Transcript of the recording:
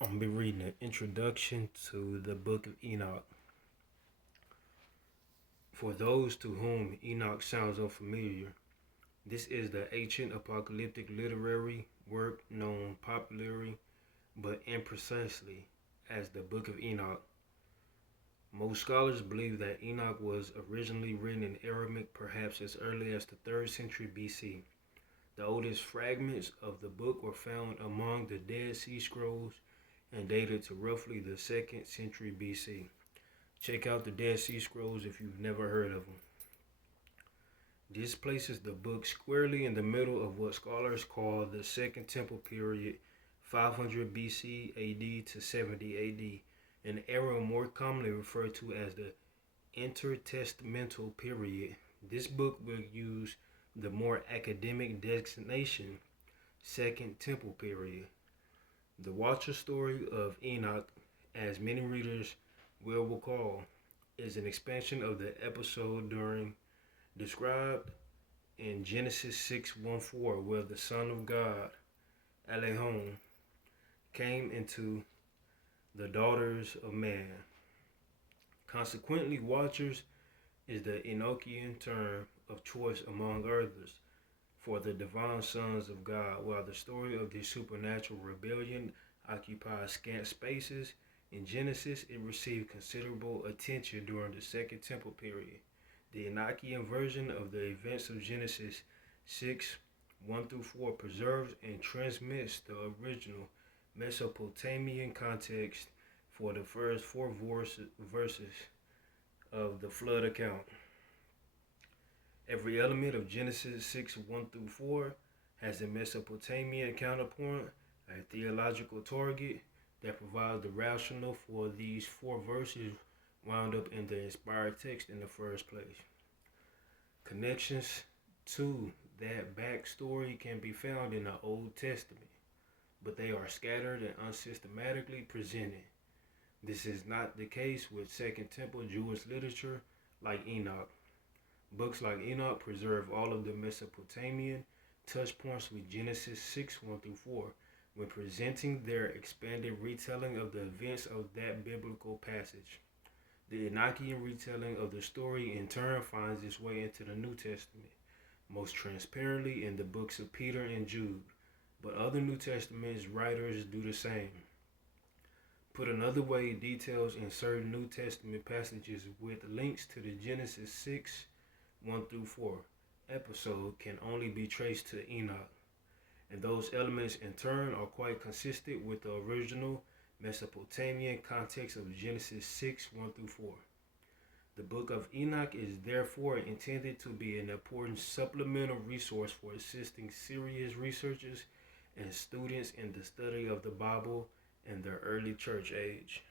I'm going to be reading an introduction to the book of Enoch. For those to whom Enoch sounds unfamiliar, this is the ancient apocalyptic literary work known popularly but imprecisely as the Book of Enoch. Most scholars believe that Enoch was originally written in Aramaic perhaps as early as the 3rd century BC. The oldest fragments of the book were found among the Dead Sea Scrolls and dated to roughly the 2nd century BC. Check out the Dead Sea Scrolls if you've never heard of them. This places the book squarely in the middle of what scholars call the Second Temple period, 500 BC AD to 70 AD, an era more commonly referred to as the intertestamental period. This book will use the more academic designation Second Temple period. The Watcher story of Enoch, as many readers will recall, is an expansion of the episode described in Genesis 6:14, where the Son of God, Elohim, came into the daughters of man. Consequently, Watchers is the Enochian term of choice among others for the divine sons of God, while the story of the supernatural rebellion occupies scant spaces. In Genesis, it received considerable attention during the Second Temple period. The Enochian version of the events of Genesis 6:1-4 preserves and transmits the original Mesopotamian context for the first four verses of the flood account. Every element of Genesis 6:1-4 has a Mesopotamian counterpoint, a theological target that provides the rationale for these four verses wound up in the inspired text in the first place. Connections to that backstory can be found in the Old Testament, but they are scattered and unsystematically presented. This is not the case with Second Temple Jewish literature like Enoch. Books like Enoch preserve all of the Mesopotamian touchpoints with Genesis 6:1-4 when presenting their expanded retelling of the events of that biblical passage. The Enochian retelling of the story in turn finds its way into the New Testament, most transparently in the books of Peter and Jude, but other New Testament writers do the same. Put another way, details in certain New Testament passages with links to the Genesis 6:1-4 episode can only be traced to Enoch, and those elements in turn are quite consistent with the original Mesopotamian context of Genesis 6:1-4. The Book of Enoch is therefore intended to be an important supplemental resource for assisting serious researchers and students in the study of the Bible in the early church age.